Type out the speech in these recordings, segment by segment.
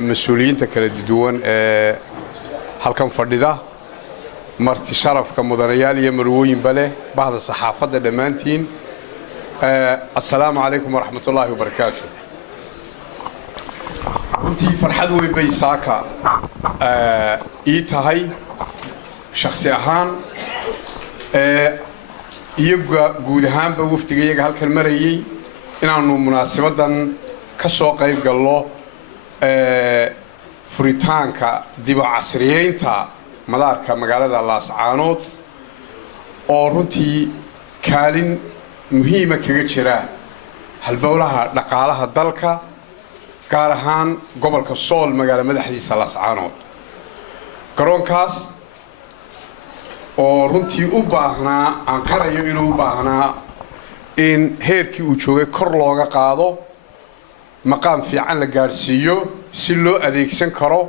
مسؤولينta kala duwan ee halkan fadhida marti sharafka mudanayaal iyo marwooyin bale bahda saxaafadda dhamaantiin assalaamu alaykum wa rahmatullahi wa barakatuh intii farxad weyn bay saaka ii tahay shakhsi ahaan iyo guud ahaanba wafdiga iyaga halkan marayay inaanu munaasabadan ka soo qayb galno furitaanka dib u casriyeynta madaarka magaalada Laascaanood oo runtii kaalin muhiim ah kaga jira halbowlaha dhaqaalaha dalka gaar ahaan gobolka Sool magaalada madaxdiisa Laascaanood garoonkaas oo runtii u baahnaa aan qarayo inuu u baahnaa in heerkii uu joogay kor looga qaado maqaam fiican la gaarsiiyo si loo adeegsan karo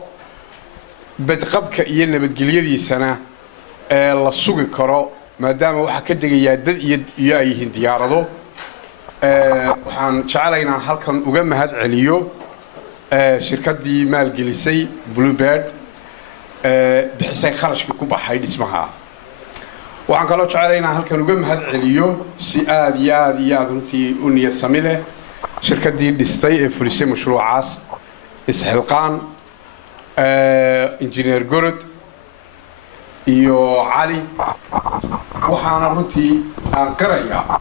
badqabka iyo nabadgelyadiisana la sugi karo maadaama waxa ka degaya dad iyo ay yihiin diyaarado waxaan jecelaynaa halkan uga mahad celiyo shirkadii maalgelisay Bluebird bixisay kharashka ku baxay dhismaha waxaan kaloo jecelaynaa halkan uga mahad celiyo si aad iyo aad runtii u niyad sami leh shirkadii dhistay ee fulisay mashruucaas isxilqaan injineer Gorod iyo Cali waxaana runtii aan qarayaa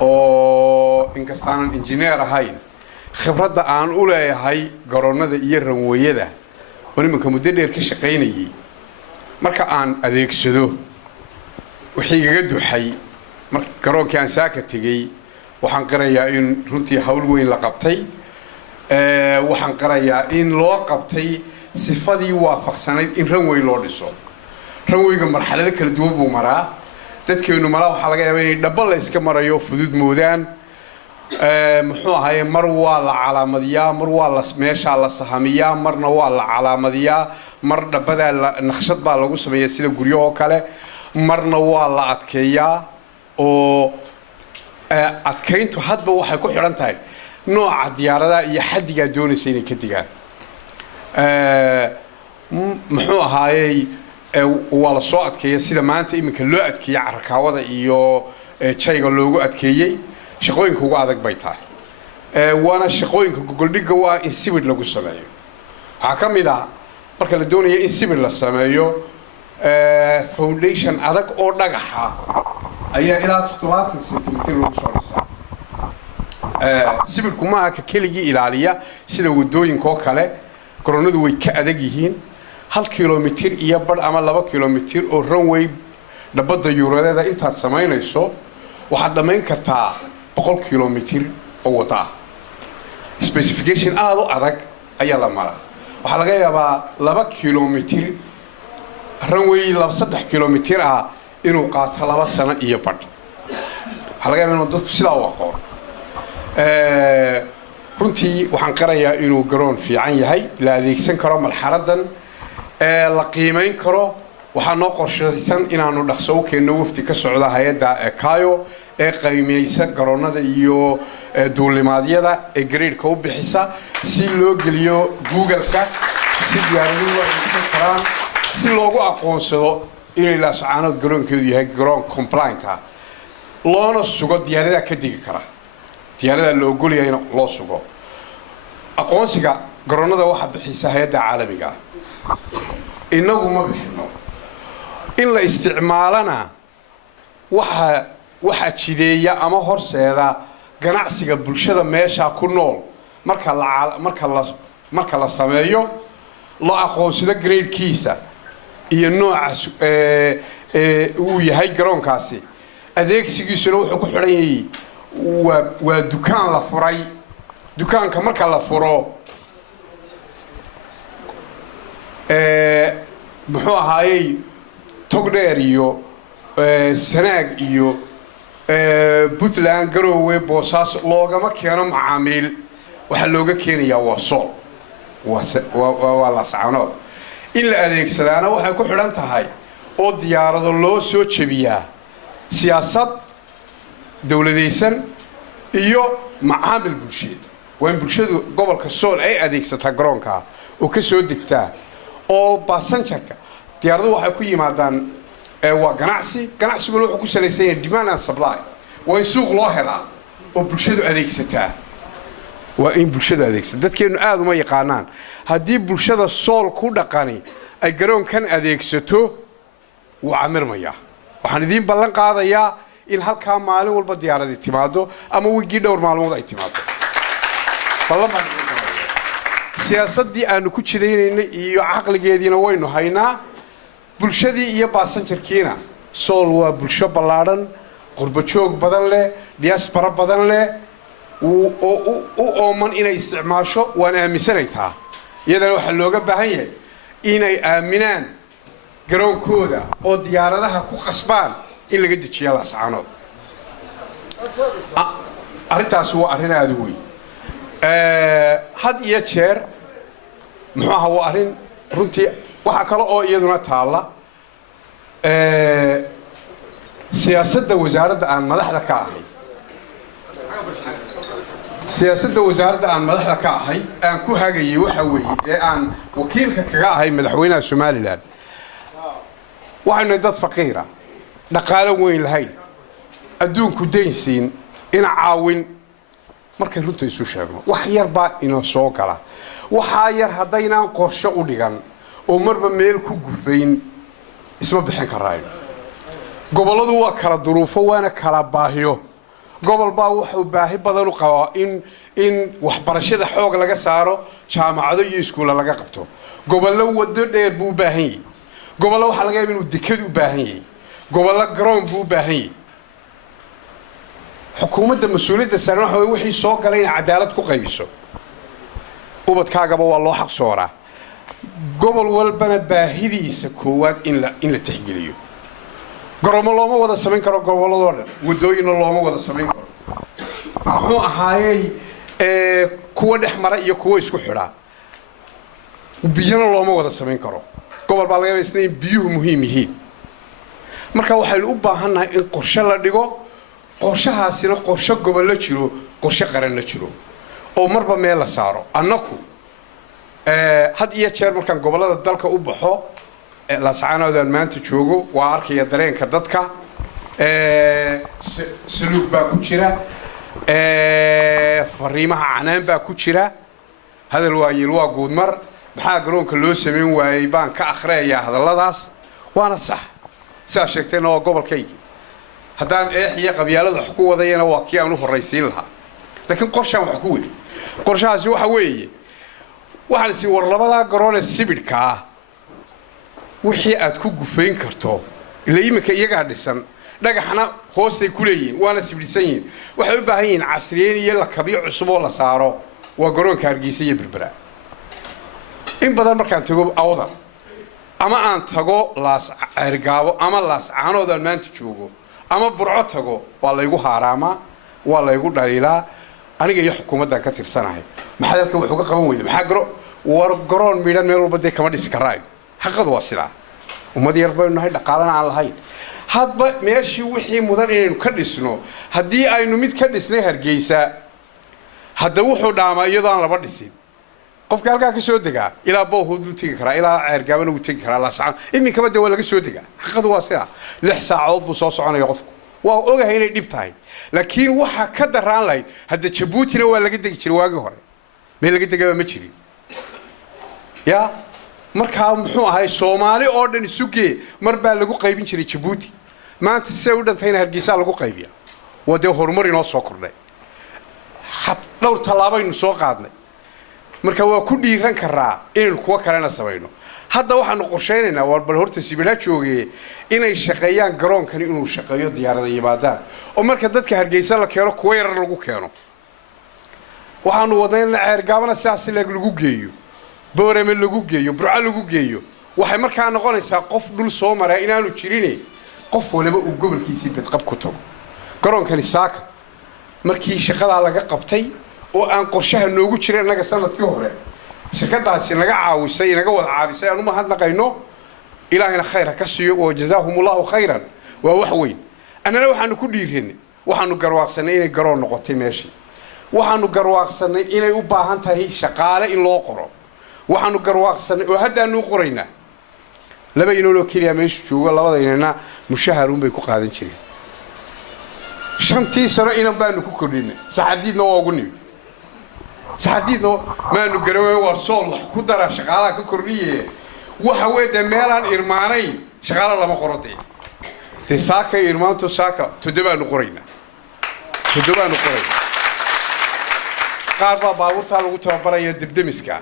oo inkastaan injineer ahayn khibradda aan u leeyahay garoonada iyo ranwayada oo nimanka muddo dheer ka shaqeynayay marka aan adeegsado wixii iga duxay marka garoonkii aan saaka tagay waxaan qarayaa in runtii hawl weyn la qabtay waxaan qarayaa in loo qabtay sifadii waafaqsanayd in ranway loo dhiso ranwayga marxalado kala duwan buu maraa dadkeenu mala waxa laga yaabaa in dhab la iska marayo fudud moodaan muxuu ahaayay mar waa la calaamadiyaa mar waa la meesha la sahamiyaa marna waa la calaamadiyaa mar dhabada naqshad baa lagu sameeyaa sida guryaha kale marna waa la adkeeyaa oo adkeyntu hadba waxay ku xiran tahay nooca diyaarada iyo xadiga doonaysa inay ka digaan muxuu ahaayay waa la soo adkeeyay sida maanta iminka loo adkeeyay carakaawada iyo jayga loogu adkeeyay shaqooyinka ugu adag bay tahay waana shaqooyinka gogoldhiga waa in sibir lagu sameeyo waxa kamid ah marka la doonayo in sibir la sameeyo foundation adag oo dhagaxa ayaa ilaa 70 cm lagu soo dhisaa sibirku ma ka keligii ilaaliya sida wadooyinka oo kale garoonadu way ka adag yihiin 1 kilomitir iyo bar ama 2 kilomitir oo runway dhabada yuuradeeda intaad sameynayso waxaad dhameyn kartaa 100 kilomitir oo wada specification aad u adag ayaa la maraa waxa laga yaabaa 2 kilomitir runway 3 kilomitir ah inuu qaato 2 sano iyo badh waxa laga yaabaa inuu dadku sidaa u aqoon runtii waxaan qarayaa inuu garoon fiican yahay la adeegsan karo marxaladan la qiimeyn karo waxaa noo qorshaysan inaanu dhaqso u keenno wafdi ka socda hay'adda Kayo ee qiimeysa garoonada iyo duulimaadyada ee grade-ka u bixisa si loo geliyo Google-ka si diyaaraduhu ay u karaan si loogu aqoonsado inay Laascaanood garoonkeedu yahay garoon compliant ah loona sugo diyaaradaha ka digi kara diyaaradaha loo ogol yahay in loo sugo aqoonsiga garoonada waxa bixisa hay'adda caalamiga inagu ma bixino in la isticmaalana waxa jideeya ama horseeda ganacsiga bulshada meesha ku nool marka la sameeyo loo aqoonsado grade-kiisa iyo noocaas uu yahay garoonkaasi adeegsigiisuna wuxuu ku xiran yahay waa dukaan la furay dukaanka marka la furo muxuu ahaayay togdheer iyo sanaag iyo Puntland Garowe Boosaaso loogama keeno macaamiil waxa looga keenayaa waa Sool waa Laascaanood in la adeegsadaana waxay ku xiran tahay oo diyaarado loo soo jebiyaa siyaasad dawladaysan iyo macaamil bulsheed وين بلشدو قبل كسول أي أديك ستهجرونكا وكسو دكتا أو باسنشركا دياردو waxay ku yimaadaan waa ganacsigu wuxuu ku salaysan yahay demand and supply waa in suuq loo helaa oo bulshadu adeegsataa waa in bulshadu adeegsataa dadkeenu aad uma yaqaanaan haddii bulshada sool ku dhaqani ay garoonkan adeegsato waa amirmaya waxaan idin ballan qaadayaa in halka maalin walba diyaaradi timaado ama wigi dhowr maalmood ay timaado ballan baan siyaasadii aanu ku jideynay iyo aqligeedina waynu haynaa bulshadii iyo baasanjarkiina sool waa bulsho ballaaran qurbo joog badan leh diaspora badan leh oo ooman inay isticmaasho waan aaminsanaytaa iyadana waxa looga baahan yahay inay aaminaan garoonkooda oo diyaaradaha ku qasbaan in laga dejiyo laascaanood arrintaas waa arrin aad u weyn had iyo jeer muxuu ahaa waa arrin runtii waxa kale oo iyaduna taala siyaasadda wasaaradda aan madaxda ka ahay siyaasadda wasaaradda aan madaxda ka ahay aan ku hagayay waxa weeye ee aan wakiilka kaga ahay madaxweynaha Soomaaliland waxaynu dad faqiira dhaqaale weyn lahayn adduunku deynsiin ina caawin markay runta isu sheegno wax yar baa inoo soo gala waxa yar hadaynaan qorshe u dhigan oo marba meel ku gufayn isma bixin karaan goboladu waa kala duruufo waana kala baahiyo gobol baa wuxuu baahi badan u qabaa in waxbarashada xoog laga saaro jaamacado iyo iskuulo laga qabto gobollo wado dheer buu baahan yahay gobollo waxa laga yaabaa inuu dekad u baahan yahay gobollo garoon buu baahan yahay xukuumadda mas'uuliyadda saaran waxa wixii soo galay in cadaalad ku qaybiso ubadkaagaba waa loo xaq sooraa gobol walbana baahidiisa koowaad in la tixgeliyo garoomo looma wada samayn karo gobolladoo dhan wadooyinna looma wada samayn karo muxuu ahaayey kuwa dhex mara iyo kuwa isku xidhaa biyana looma wada samayn karo gobol baa laga yaabaa in biyuhu muhiim yihiin marka waxaynu u baahannahay in qorshe la dhigo qorshahaasina qorshe gobol la jiro qorshe qaran la jiro oo marba meel la saaro annaku had iyo jeer markaan gobolada dalka u baxo laascaanoodaan maanta joogo waa arkaya dareenka dadka saluug baa ku jira fariimaha canaan baa ku jira hadal waayeel waa guudmar maxaa garoonka loo sameyn waayey baan ka akhriyayaa hadalladaas waana sax sidaa sheegtayna waa gobolkaygi haddaan eex iyo qabyaalada wax ku wadayana waa kii aan u horraysiin lahaa laakiin qorshaan wax ku weli qorshahaasi waxa weeye waxaan si war labadaa garoon ee sibidhka ah wixii aad ku gufayn karto ila iminka iyagaa dhisan dhagaxna hoostay ku leeyihiin waana sibidhsan yihiin waxay u baahan yihiin casriyeyn iyo lakabyo cusub oo la saaro waa garoonka Hargeysa iyo Berbera in badan markaan tago awda ama aan tago laas Cergaabo ama laas Caanood aan maanta joogo ama Burco tago waa la igu haaraama waa la igu dhaliilaa aniga iyo xukuumaddan ka tirsanahay maxaa dalka wuxuu ka qaban weeyay maxaa war garoon miidhan meel walba kama dhisi karaan xaqadu waa sidaa ummad yar baa nahay dhaqaalana aan lahayn hadba meeshii wixii mudan inaynu ka dhisno haddii aynu mid ka dhisnay Hargeysa hadda wuxuu dhaamaa iyadoo aan laba dhisin qofka halkaa ka soo degaa ilaa boohud u tagi karaa ilaa Cergaabana u tagi karaa laascaan iminka bada waa laga soo degaa xaqadu waa sidaa 6 saacadood buu soo soconaya qofku waa ogahay inay dhib tahay laakiin waxa ka daraan lahayd hadda Djibouti waa laga degi jiray waagi hore meel laga degaa ma jirin ya markaa muxuu ahay Soomaali oo dhan isugee mar baa lagu qaybin jiray Djibouti maanta si u dhantayna Hargeysa lagu qaybiya wada horumar inoo soo kordhay had dhowr talaabaynu soo qaadnay marka waa ku dhiiran karaa in kuwa kalena sameeyno hadda waxaanu qorsheynaynaa war bal horta sibila joogay inay shaqeeyaan garoonkani inuu shaqeeyo diyaarada yimaadaan oo marka dadka Hargeysa la keeno kuwa yar lagu keeno waxaanu wadnaynaa Cergaabana sidaas lagu geeyo boorame lagu geeyo burca lagu geeyo waxay markaa noqonaysaa qof dhul soo maray inaanu jirin qof waliba uu gobolkiisii badqab ku tago garoonkani saaka markii shaqada laga qabtay oo aan qorshaha noogu jirin anaga sanadkii hore shaqadaasi naga caawisay naga wada caabisay aanu ma hadnaqayno ilaahina khayr ka siiyo oo jazaahumullahu khayran waa wax weyn anana waxaanu ku dhiirinay waxaanu garwaaqsanay inay garoon noqotay meeshii waxaanu garwaaqsanay inay u baahan tahay shaqaale in loo qoro waxaanu garwaaqsanay oo haddaanu qoraynaa laba inoo kaliya meesha jooga labada inana mushaharuun bay ku qaadan jireen shantii sano inaan baanu ku kordhinay saxadiidna waa ugu nimi saxadiidna maanu garaway waa sool wax ku dara shaqaalaha ka kordhiye waxa weeyde meelaan irmaanayn shaqaale lama qorodee de saaka irmaanto saaka todobaanu qoraynaa qaar baa baabuurta lagu tababaraya dibdemiska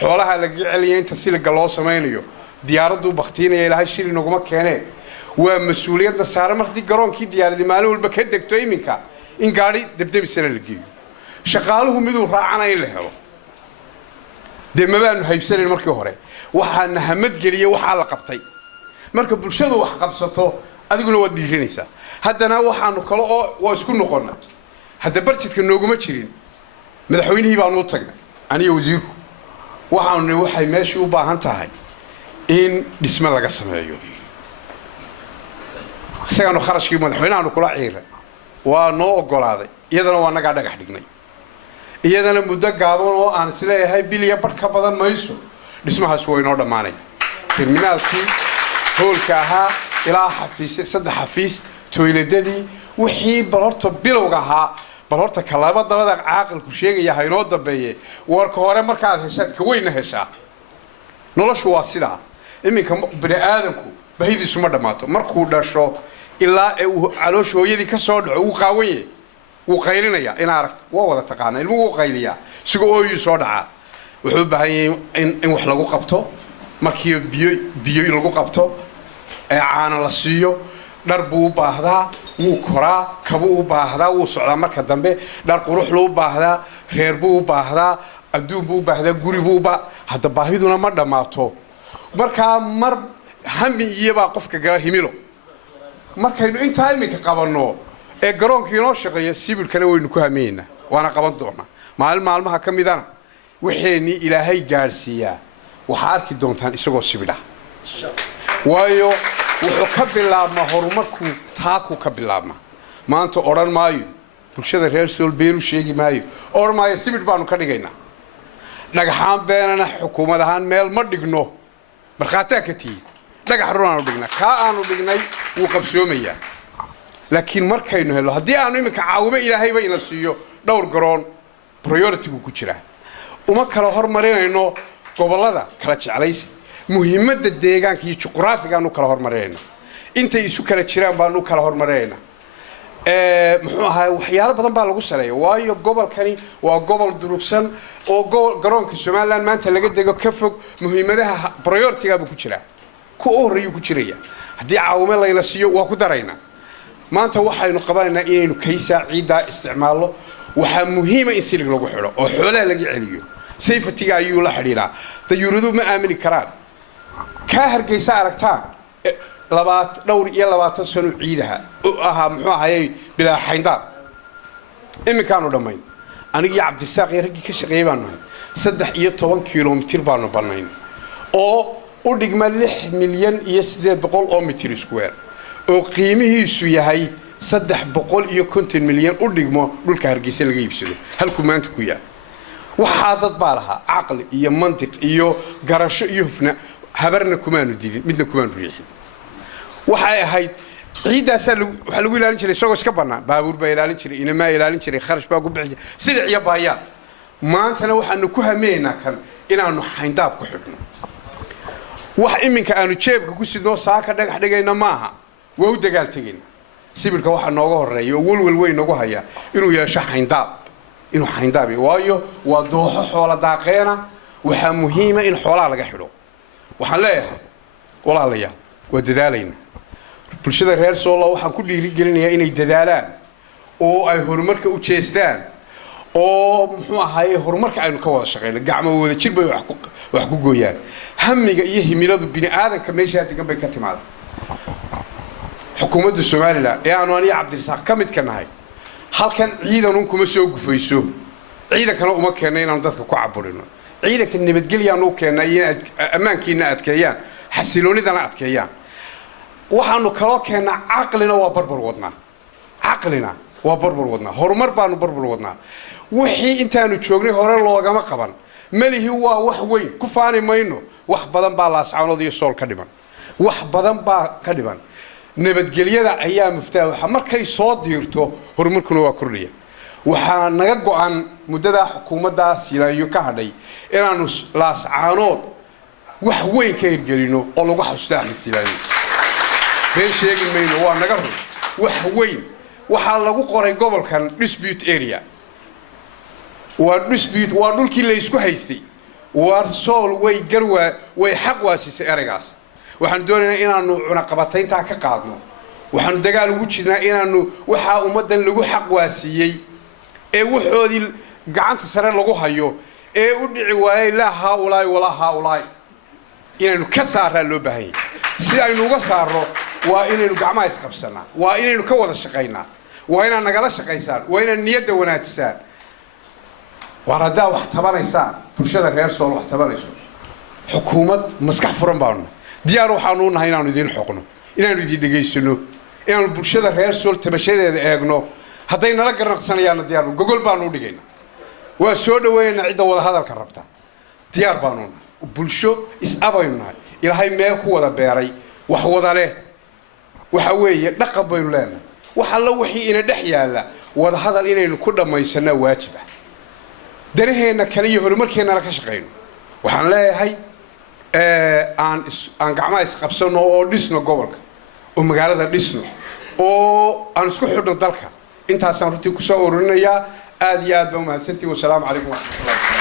xoolaha laga celiyo inta siliga loo sameeyo diyaaraddu baqtiinaya ilaahay shil inaguma keenee waa mas'uuliyadna saaran markii garoonkii diyaaradii maalin walba ka degto iminka in gaari dibdemisana la geeyo shaqaaluhu miduu raacana in la helo de ma baanu haybsanayn markii hore waxaana hamad geliye waxaa la qabtay marka bulshadu wax qabsato adiguna waad dhiirinaysaa haddana waxaanu kale oo waa isku noqonnay hadda bartidka nooguma jirin madaxweynihii baanu u tagnay aniga wasiirku waxaanu waxay meeshii u baahan tahay in dhisme laga sameeyo isagaanu kharashkii madaxweynahaanu kula ciiray waa noo ogolaaday iyadana waa nagaa dhagax dhignay iyadana muddo gaaban oo aan isleeyahay bilya bar ka badan mayso dhismahaas waa inoo dhammaanaya terminaalkii hoolka ahaa ilaa xafiis 3 xafiis toiledadii wixii balorta bilowga ahaa balorta kalaaba dabada caaqilku sheegaya haynoo dambeeyay warka hore markaad heshaad ka weyna heshaa noloshu waa sidaa iminka bini aadamku bahidiisu ma dhamaato markuu dhasho ilaa uu caloosh hooyadii ka soo dhaco uu qaawanye uu qaylinaya in aragto waa wada taqaan ilmuhu qayliya sigo ooyu soo dhaca wuxuu baahan yahay in wax lagu qabto markii biyo lagu qabto caana la siiyo dhar buu u baahdaa wuu koraa kabu u baahdaa wuu socdaa marka dambe dhar qurux loo baahdaa reer buu u baahdaa adduun buu u baahdaa guri buu hadda baahiduna ma dhamaato markaa mar hami iyaba qofka gala himilo markaynu intaa iminka qabanno ee garoonkii inoo shaqeeya sibirkana waynu ku hameynaa waana qaban doonaa maalmaha ka midana waxeenii ilaahay gaarsiiyaa waxaa arki doontaan isagoo sibidha waayo wuxuu ka bilaabmaa horumarku taaku ka bilaabmaa maanta odhan maayo bulshada reer sool beelu sheegi maayo odhan maayo sibidh baanu ka dhigaynaa dhagaxaan beenana xukuumad ahaan meel ma dhigno markhaataa ka tihi dhagax run aanu dhignaa kaa aanu dhignay wuu qabsoomayaa laakiin markaynu helo haddii aanu iminka caawimo ilaahayba ina siiyo dhowr garoon priority-gu ku jiraa uma kala hormarinayno gobollada kala jeclaysi muhiimadda deegaanka iyo juqraafigaanu kala hormarinayna intay isu kala jiraan baanu kala hormarinayna muxuu ahaa waxyaalo badan baa lagu saleeya waayo gobolkani waa gobol durugsan oo garoonka Soomaaliland maanta laga dego ka fog muhiimadaha priority-ga ku jira ku horeeyo ku jiraya haddii caawimo layna siiyo waa ku daraynaa maanta waxaynu qabanaynaa inaynu kaysa ciida isticmaalo waxa muhiim ah in silig lagu xiro oo xoolaha laga celiyo safety-ga ayuu la xiriiraa dayuuradu ma aamini karaan ka hargeysa aragtaan dhowr iyo 20 sano ciidaha aha muxuu ahaayay bilaa xayndaab iminkaanu dhamayn aniga Cabdirasaaq iyo ragii ka shaqeeyay baanu 13 kilomitir baanu banayn oo u dhigma 6 milyan iyo 800 oo mitir square oo qiimihiisu yahay 350 milyan u dhigmo dhulka Hargeysa laga iibsado halku maanta ku yahay waxa dad baa lahaa aqli iyo mantiq iyo garasho iyo hufna habarna kumaanu dilin midna kumaanu riixin waxay ahayd ciidaas waxa lagu ilaalin jiray isagoo iska banaan baabuur baa ilaalin jiray inama ilaalin jiray kharash baa ku bixi sida iyo baayaan maantana waxaanu ku hameynaa kan inaanu xayndaab ku xidhno wax iminka aanu jeebka ku sidoo saaka dhagax dhigayna maaha waa u dagaal tagayna sibirka waxa nooga horeeyo walwal weyn nagu haya inuu yeesho xayndaab inuu xayndaab waayo waa dooxo xoola daaqeena waxa muhiim ah in xoolaha laga xidho waxaan leeyahay walaalayaal waa dadaalayna bulshada reer Soola waxaan ku dhiirigelinayaa inay dadaalaan oo ay horumarka u jeestaan oo muxuu ahaayay horumarka aynu ka wada shaqeyno gacmo wada jir bay wax ku gooyaan hamiga iyo himiladu bini aadanka meesha degan bay ka timaado xukuumadda Soomaaliland ee aanu aniga Cabdirasaaq ka mid ka nahay halkan ciidan kuma soo gufayso ciidankana uma keenay inaan dadka ku caburino ciidanka nabadgelyo aanu keenay in ammaankiina adkeeyaan xasiloonidana adkeeyaan waxaanu kala keenaa aqlina waa barbar wadnaa horumar baanu barbar wadnaa wixii intaanu joognay hore loogama qaban malihi waa wax weyn ku faani mayno wax badan baa laascaanood iyo sool ka dhiman wax badan baa ka dhiman nabadgelyada ayaa muftaaxa markay soo diirto horumarkuna waa kordhiya waxaa naga go'an muddada xukuumadda Silaayo ka hadhay inaanu laascaanood wax weyn ka hirgelino oo lagu xasuusto Axmed Silaayo been sheegi mayno waa naga run wax weyn waxaa lagu qoray gobolkan dispute area waa dhulkii la isku haystay waa sool way garwa way xaq waasisay eragaas waxaan doonaynaa inaanu cunaqabataynta ka qaadno waxaan dagaal ugu jirnaa inaanu waxa ummadan lagu xaq waasiyay ee wuxoodii gacanta sare lagu hayo ee u dhici waayay la haulaay wala haulaay inaanu ka saaraa loo baahan yahay si aynu uga saaro waa inaynu gacmaha isqabsanaa waa inaynu ka wada shaqaynaa waa inaan nagala shaqaysaan waa inaan niyadda wanaajisaan ورادا وحتبانيسان bulshada reer sool wax tabanayso xukuumad maskax furan baanu diyaar waxaanu nahay inaanu idin xoqno inaanu idin dhageysano inaanu bulshada reer sool tabashadeeda eegno haday nala garanaqsanayaan diyaar gogol baanu dhigayna waa soo dhaweeyna cid wada hadalka rabta diyaar baanu bulsho is abayna ilaahay meel ku wada beeray wax wada leh waxa weeye dhaqan baynu leenahay waxa la wixii ina dhex yaala wada hadal inaynu ku dhameysana waajib ah danaheena kale iyo horumarkeena ka shaqeyno waxaan leeyahay aan gacmaha isqabsano oo dhisno gobolka oo magaalada dhisno oo aan isku xidhno dalka intaas aan runtii ku soo ururinayaa aad iyo aad baan mahadsantihiin wassalaamu calaykum wa rahmatullahi